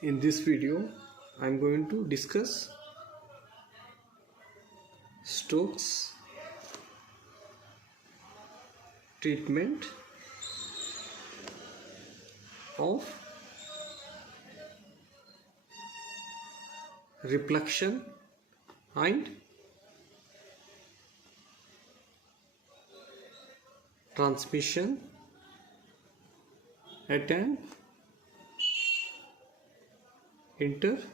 In this video, I am going to discuss Stokes treatment of reflection and transmission at an interface.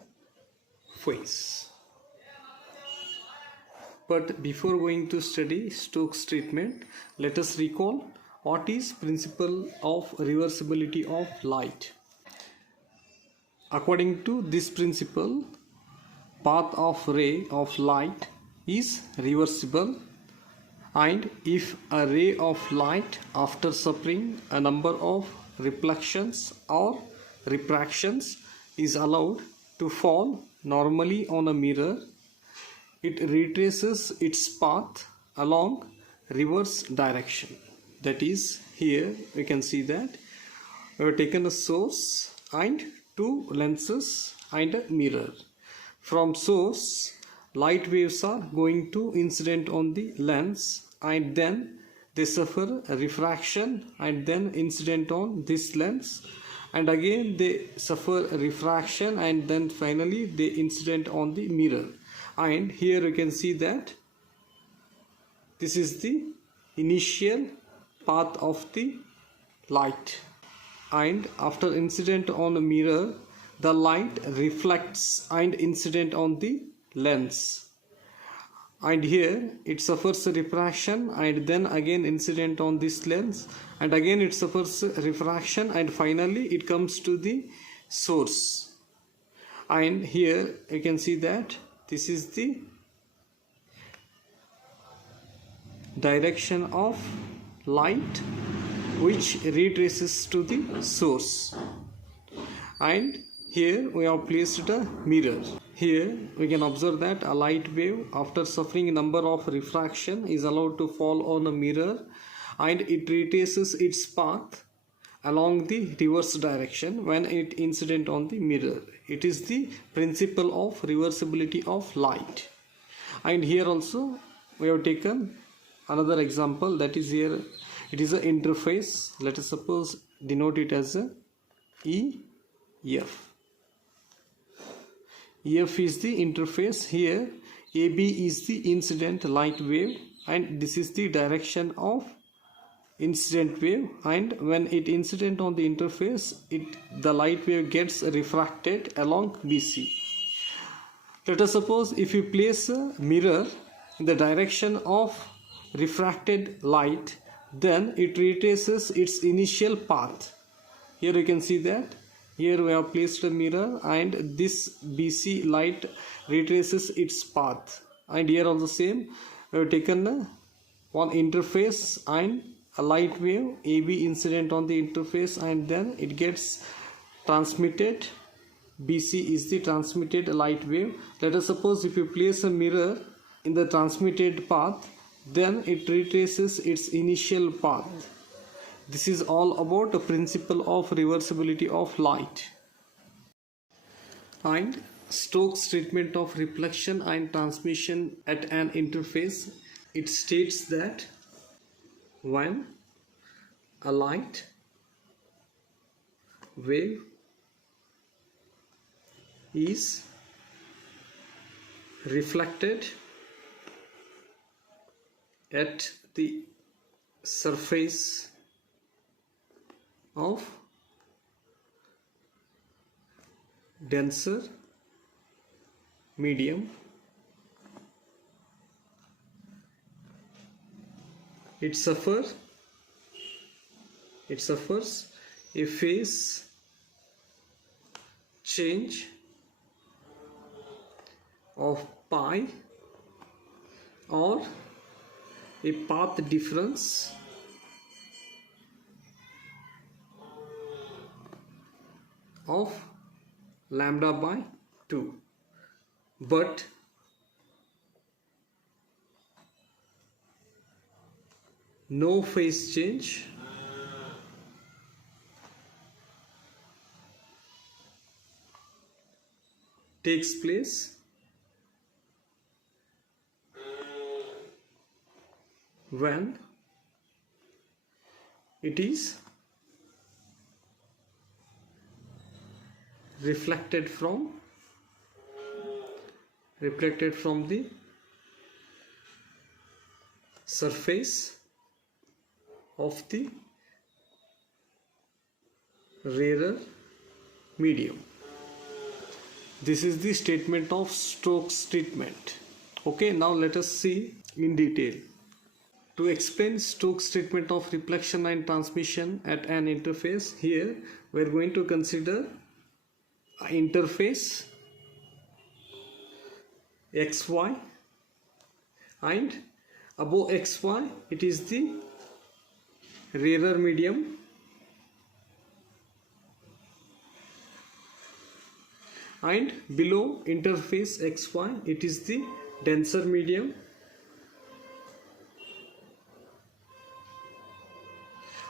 But before going to study Stokes treatment, let us recall what is principle of reversibility of light. According to this principle, path of ray of light is reversible, and if a ray of light, after suffering a number of reflections or refractions, is allowed to fall normally on a mirror, it retraces its path along reverse direction. That is, here we can see that we have taken a source and two lenses and a mirror. From source, light waves are going to incident on the lens, and then they suffer a refraction and then incident on this lens, and again they suffer a refraction and then finally they incident on the mirror. And here you can see that this is the initial path of the light, and after incident on a mirror, the light reflects and incident on the lens, and here it suffers a refraction and then again incident on this lens, and again it suffers a refraction and finally it comes to the source. And here you can see that this is the direction of light which retraces to the source, and here we have placed a mirror. Here we can observe that a light wave, after suffering a number of refraction, is allowed to fall on a mirror, and it retraces its path along the reverse direction when it incident on the mirror. It is the principle of reversibility of light. And here also we have taken another example, that is, here it is an interface. Let us suppose denote it as a EF. EF is the interface. Here AB is the incident light wave, and this is the direction of incident wave, and when it incident on the interface, the light wave gets refracted along BC. Let us suppose if you place a mirror in the direction of refracted light, then it retraces its initial path. Here you can see that here we have placed a mirror and this BC light retraces its path, and here also same, we have taken one interface and a light wave AB incident on the interface, and then it gets transmitted. BC is the transmitted light wave. Let us suppose if you place a mirror in the transmitted path, then it retraces its initial path. This is all about the principle of reversibility of light. And Stokes treatment of reflection and transmission at an interface, it states that when a light wave is reflected at the surface of denser medium, it suffers a phase change of pi, or a path difference of lambda by 2, but no phase change takes place when it is reflected from the surface of the rarer medium. This is the statement of Stokes treatment. Okay, now let us see in detail. To explain Stokes treatment of reflection and transmission at an interface, here we are going to consider an interface xy, and above xy it is the rarer medium, and below interface xy it is the denser medium,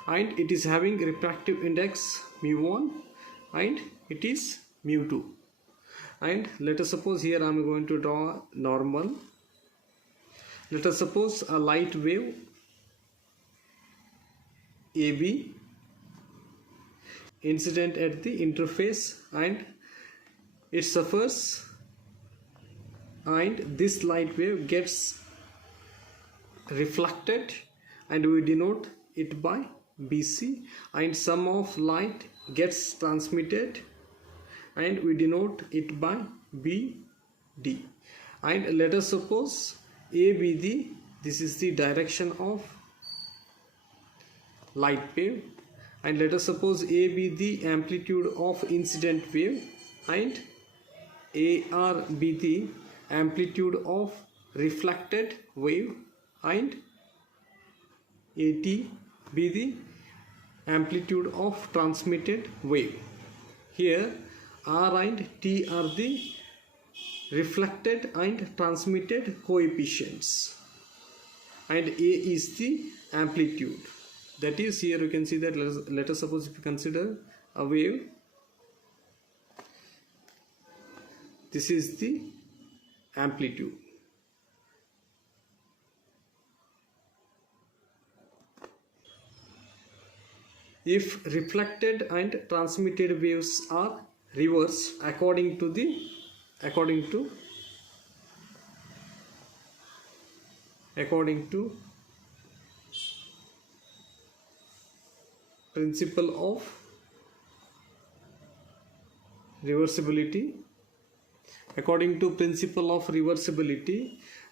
and it is having refractive index mu1 and it is mu2. And let us suppose here I am going to draw normal. Let us suppose a light wave AB incident at the interface, and it suffers, and this light wave gets reflected, and we denote it by BC, and some of light gets transmitted and we denote it by BD. And let us suppose A be this is the direction of light wave, and let us suppose A be the amplitude of incident wave, and AR be the amplitude of reflected wave, and AT be the amplitude of transmitted wave. Here R and T are the reflected and transmitted coefficients, and A is the amplitude. That is, here you can see that let us suppose if you consider a wave, this is the amplitude. If reflected and transmitted waves are reversed according to principle of reversibility,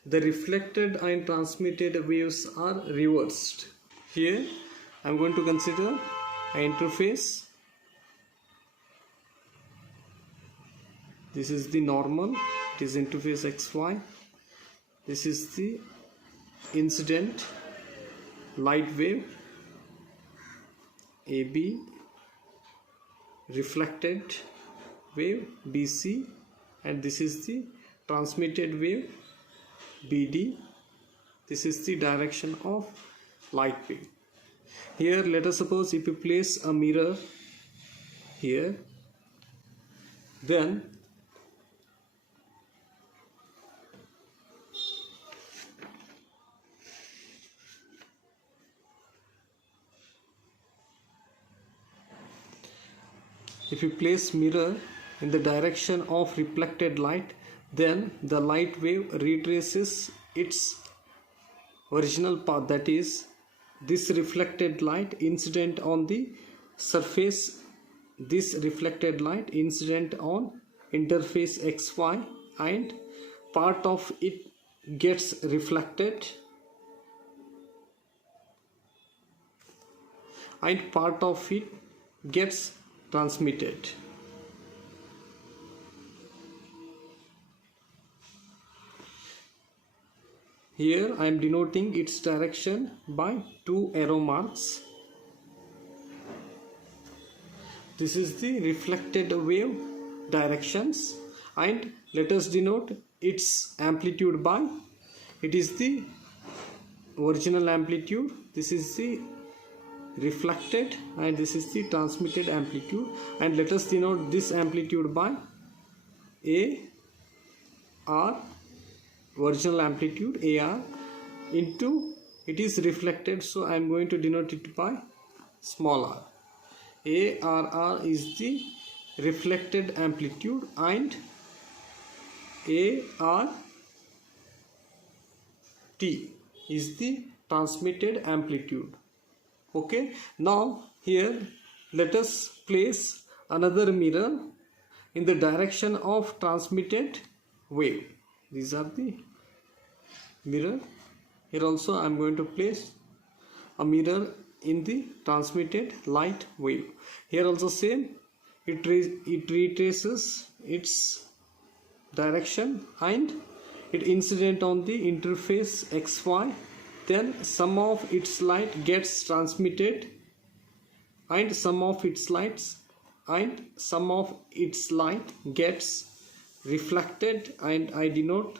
the reflected and transmitted waves are reversed. Here I am going to consider an interface. This is the normal, it is interface XY. This is the incident light wave AB, reflected wave BC, and this is the transmitted wave BD. This is the direction of light wave. Here let us suppose if you place a mirror here, then if you place mirror in the direction of reflected light, then the light wave retraces its original path, that is, this reflected light incident on the surface, this reflected light incident on interface XY, and part of it gets reflected and part of it gets transmitted. Here I am denoting its direction by 2 arrow marks. This is the reflected wave directions, and let us denote its amplitude by, it is the original amplitude, this is the reflected, and this is the transmitted amplitude, and let us denote this amplitude by A r, original amplitude AR, into it is reflected, so I am going to denote it by small r. ARR is the reflected amplitude and ART is the transmitted amplitude. Okay, now here let us place another mirror in the direction of transmitted wave. These are the mirror. Here also I am going to place a mirror in the transmitted light wave. Here also same, it retraces its direction and it incident on the interface XY, then some of its light gets transmitted and some of its light gets reflected, and I denote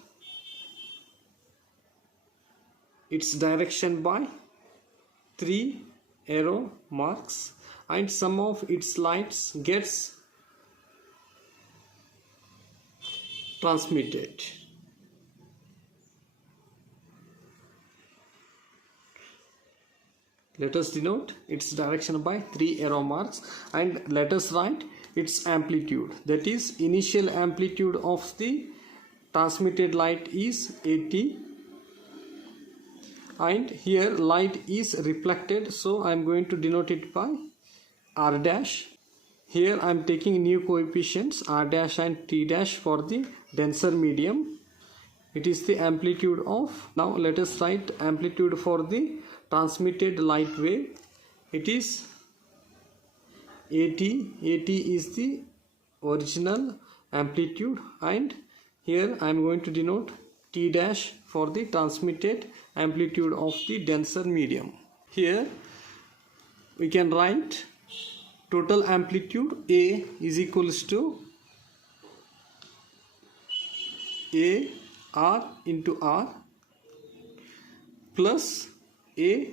its direction by 3 arrow marks, and some of its lights gets transmitted. Let us denote its direction by 3 arrow marks and let us write its amplitude. That is, initial amplitude of the transmitted light is 80, and here light is reflected, so I am going to denote it by R dash. Here I am taking new coefficients R dash and T dash for the denser medium. It is the amplitude of, now let us write amplitude for the transmitted light wave. It is 80. 80 is the original amplitude, and here I am going to denote T dash for the transmitted amplitude of the denser medium. Here we can write total amplitude A is equals to A R into R plus A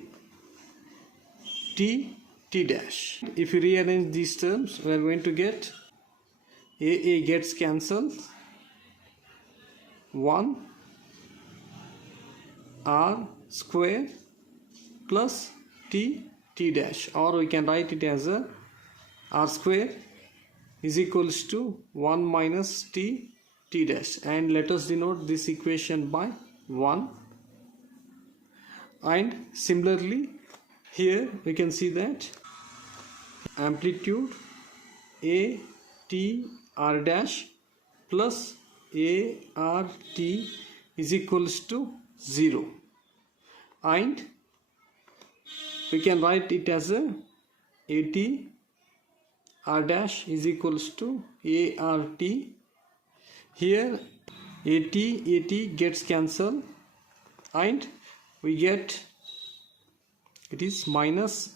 T T dash. If you rearrange these terms, we are going to get A gets cancelled, 1 R square plus T dash, or we can write it as a R square is equals to 1 minus T dash, and let us denote this equation by 1. And similarly here we can see that amplitude A T R dash plus A R T is equals to 0, and we can write it as a AT R dash is equals to ART. Here AT gets cancelled and we get it is minus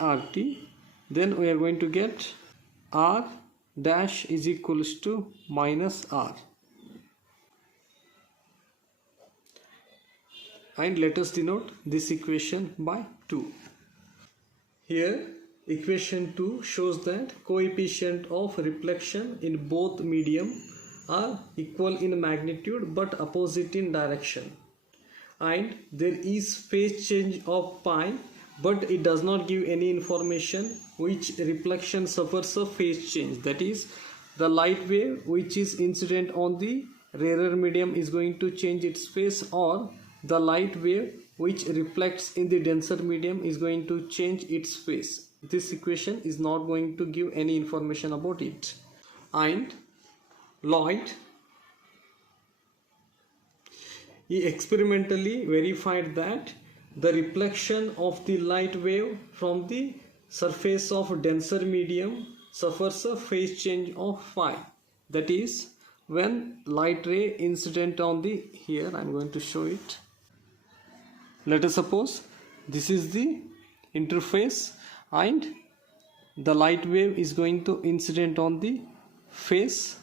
ART. Then we are going to get R dash is equals to minus R. And let us denote this equation by 2. Here equation 2 shows that coefficient of reflection in both medium are equal in magnitude but opposite in direction, and there is phase change of pi, but it does not give any information which reflection suffers a phase change. That is, the light wave which is incident on the rarer medium is going to change its phase, or the light wave which reflects in the denser medium is going to change its phase. This equation is not going to give any information about it. And Lloyd, he experimentally verified that the reflection of the light wave from the surface of denser medium suffers a phase change of phi. That is, when light ray incident on the, here I am going to show it. Let us suppose this is the interface and the light wave is going to incident on the face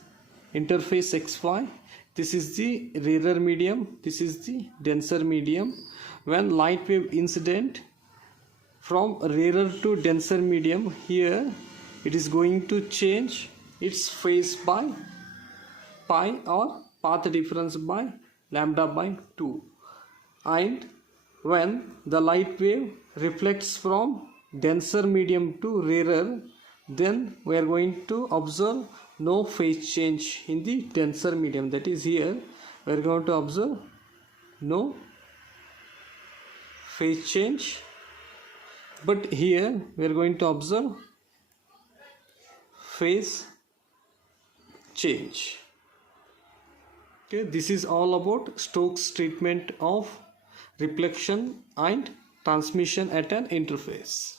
interface XY. This is the rarer medium, this is the denser medium. When light wave incident from rarer to denser medium, here it is going to change its phase by pi or path difference by lambda by 2. And when the light wave reflects from denser medium to rarer, then we are going to observe no phase change in the denser medium. That is, here we are going to observe no phase change, but here we are going to observe phase change. Okay, this is all about Stokes treatment of reflection and transmission at an interface.